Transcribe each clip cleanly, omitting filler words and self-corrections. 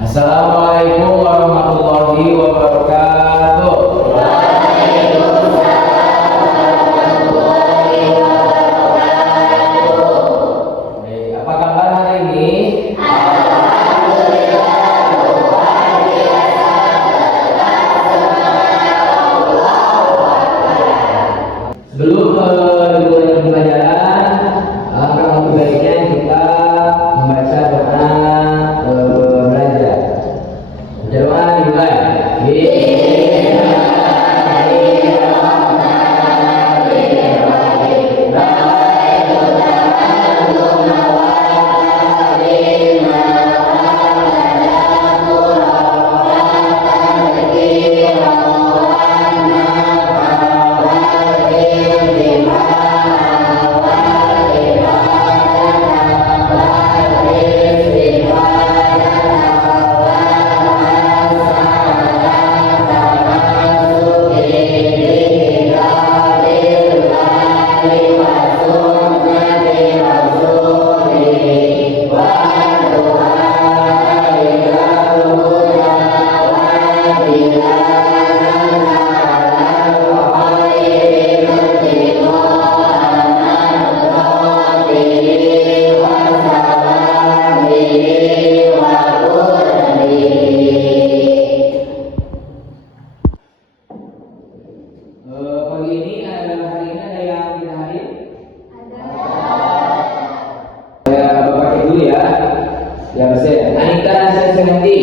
Assalamualaikum warahmatullahi wabarakatuh. Apa kabar hari ini? Sebelum dimulai pembelajaran, alangkah lebih baiknya kita membaca doa belajar. Doa dimulai. Pagi ini hari ini ada yang tidak hadir? Ada. Bapak dulu ya. Ya saya. Anita Senati.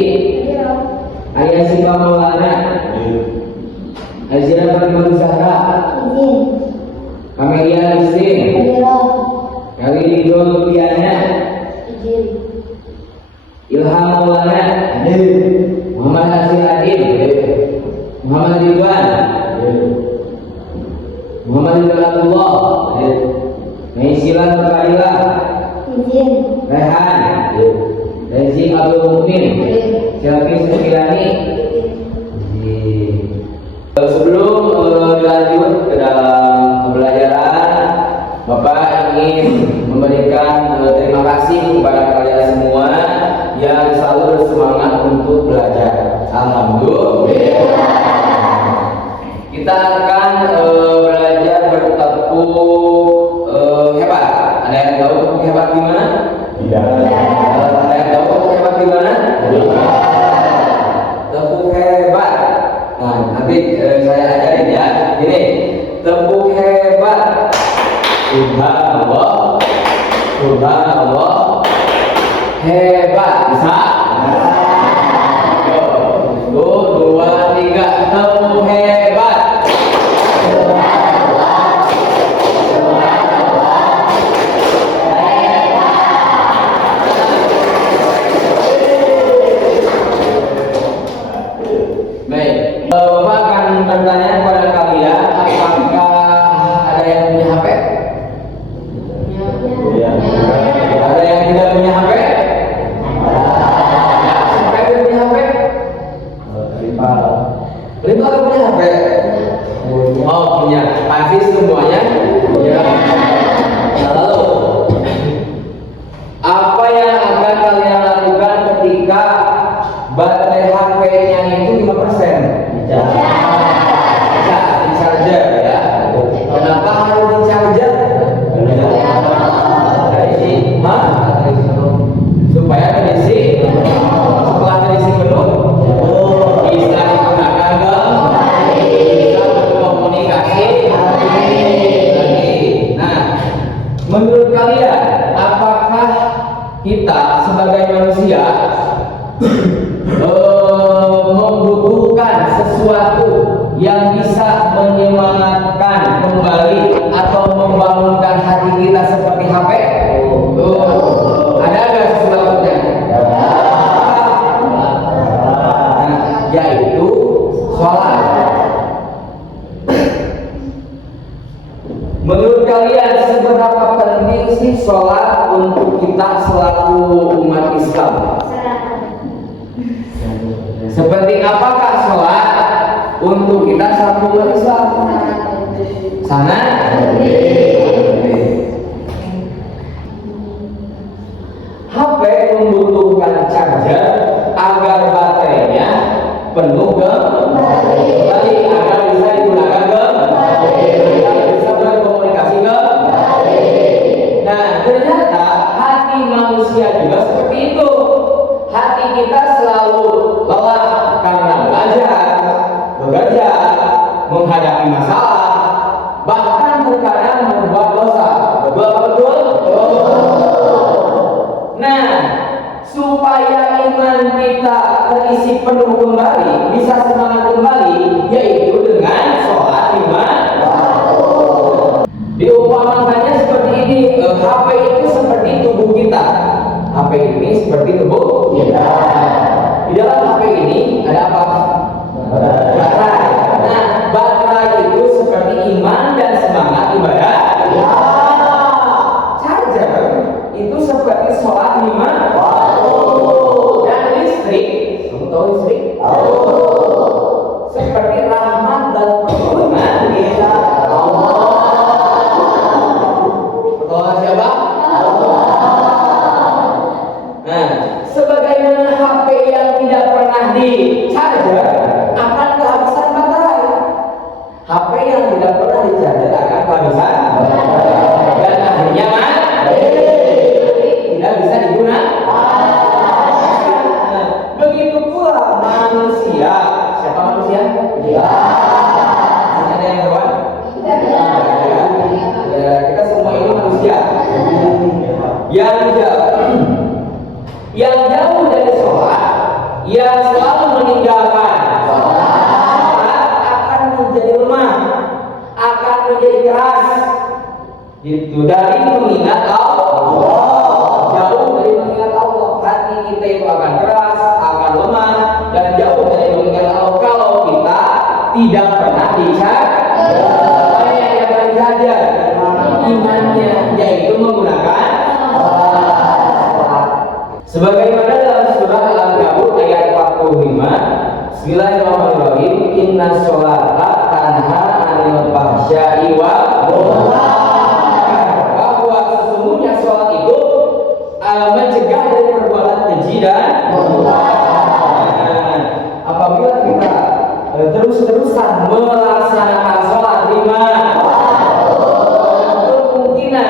Ayah Sipa Maulana. Azira Fatimah Zahra. Kamelia Muslim. Kali Ridho Lupiana. Ilham Maulana. Muhammad Hasil Adil. Muhammad Ridwan. Muhammad Abdullah, Maisilah Berkailah, Rehan, Rezim Abdul Mukmin, Syafii Sukilani. Sebelum lanjut ke dalam pembelajaran, Bapak ingin memberikan terima kasih kepada kalian semua yang selalu bersemangat untuk belajar. Alhamdulillah. Kita akan belajar bertepuk hebat. Ada yang tahu tepuk hebat gimana? Tidak. Ada yang tahu tepuk hebat gimana? Tidak. Tepuk hebat. Nah, nanti saya ajarin ya. Ini tepuk hebat. Subhanallah. Subhanallah. Hebat. Bisa? Satu, dua, tiga. Tepuk hebat. Baik, Bapak akan bertanya kepada kalian, apakah ada yang punya HP? Ya. Ada yang tidak punya HP? Siapa yang punya HP? Rival punya HP? Oh punya, pasti semuanya punya. Nah, lalu apa yang akan kalian lakukan ketika baterai HP-nya itu 5%? Bisa di charger ya. Kenapa harus di charger? Supaya terisi. Setelah terisi penuh bisa digunakan kembali, bisa berkomunikasi lagi. Nah, menurut kalian apakah kita sebagai manusia membutuhkan sesuatu yang bisa menyemangatkan kembali atau membangunkan hati kita seperti HP? Ada nggak sesuatunya? Nah, yaitu sholat. Menurut kalian seberapa penting sih sholat untuk kita selaku umat Islam? Seperti apakah sholat untuk kita satu umat Islam? Sangat HP membutuhkan charger agar baterainya penuh kembali, agar bisa digunakan kembali, agar bisa berkomunikasi kembali. Nah, ternyata hati manusia juga seperti itu. Hati kita selalu lelah karena belajar, bekerja, menghadapi masalah, bahkan terkadang membuat dosa. Betul? Nah, supaya iman kita terisi penuh kembali, bisa semangat kembali, yaitu dengan sholat lima waktu. Diumpamakannya seperti ini, HP itu seperti tubuh kita. HP ini seperti tubuh kita. Di dalam HP ini ada apa? Baterai. Nah, baterai itu seperti iman dan semangat ibadah. Charger itu seperti sholat lima waktu. Dan listrik, kamu tahu listrik? Seperti rahmat dan pertolongan kita. Pertolongan siapa? Nah, sebagaimana HP yang tidak pernah di charger akan kehabisan baterai. HP yang tidak pernah di charger akan kehabisan baterai. Dan akhirnya tidak bisa digunakan. Nah, begitu pula manusia. Siapa manusia? Ada yang hewan? Ya, kita semua ini manusia. Yang jauh dari sholat, yang selalu meninggalkan sholat akan menjadi lemah, akan menjadi keras. Itu dari mengingat Allah, jauh dari mengingat Allah, hati kita itu akan keras, akan lemah, dan jauh dari mengingat Allah kalau kita tidak pernah dicatat. Banyak yang belajar imannya, yaitu menggunakan sebagaimana dalam surah Al-Ankabut ayat 45. Bismillahirrahmanirrahim. Inna sholata tanha 'anil fahsya'i wal munkar. Bahwa sesungguhnya sholat itu mencegah dari perbuatan keji dan munkar. Apabila kita terus-terusan melaksanakan sholat lima waktu, kemungkinan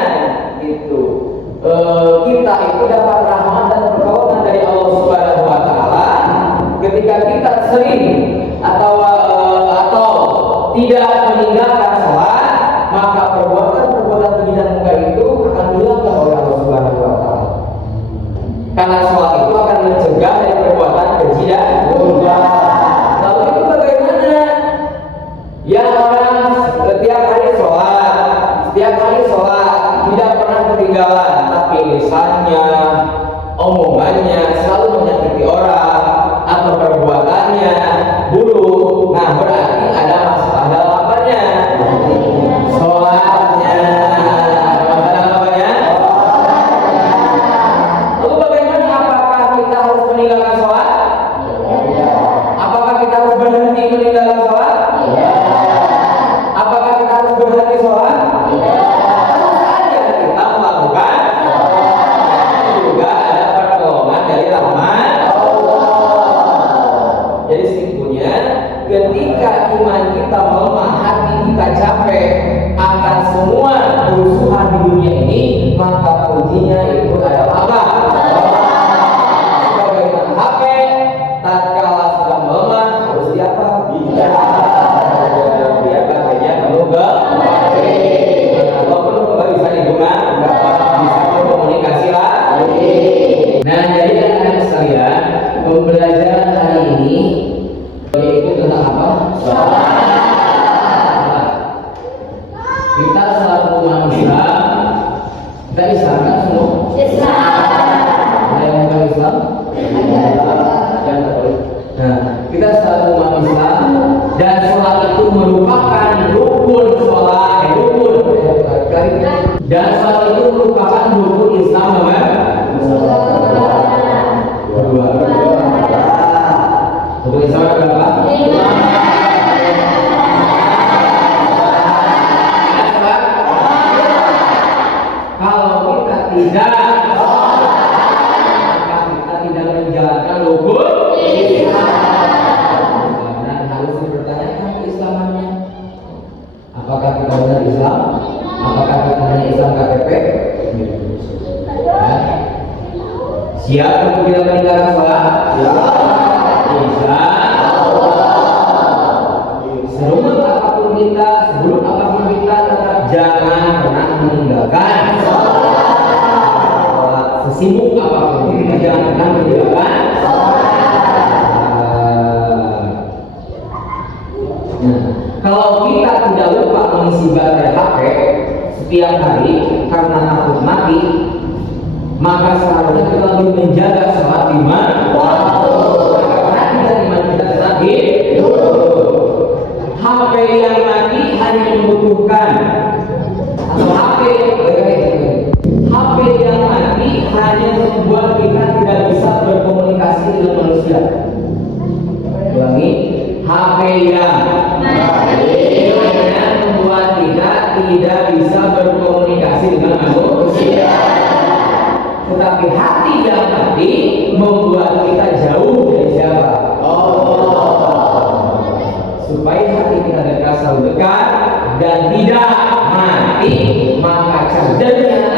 itu kita itu dapat rahmat dan pertolongan dari Allah Subhanahu wa taala. Ketika kita sering atau tidak meninggalkan sholat, maka perbuatan keji dan munkar itu akan dihilangkan oleh Allah Subhanahu wa taala. Karena sholat itu akan mencegah dari perbuatan keji dan munkar. Lalu itu bagaimana? Yang orang setiap hari sholat, tidak pernah ketinggalan, tapi lisannya, omongannya selalu menyakiti orang, atau perbuatannya buruk. Nah, berarti ada masalah dalam apanya? Siap untuk kita meninggalkan sholat? Insya serumit apapun kita, seburuk apapun kita, tetap jangan pernah meninggalkan sholat. Sesibuk apapun kita, jangan pernah meninggalkan sholat. Nah, kalau kita tidak lupa mengisi baterai HP setiap hari karena takut mati, maka seharusnya kita lebih menjaga sholat di mana waktu. Karena kita iman kita tetap hidup. HP yang mati hanya membutuhkan, atau HP yang mati hanya membuat kita tidak bisa berkomunikasi dengan manusia. Ulangi, HP yang mati hanya membuat kita tidak bisa berkomunikasi dengan manusia. Tetapi hati yang mati membuat kita jauh dari siapa? Supaya hati kita dekat, selalu dekat dan tidak mati, maka chargernya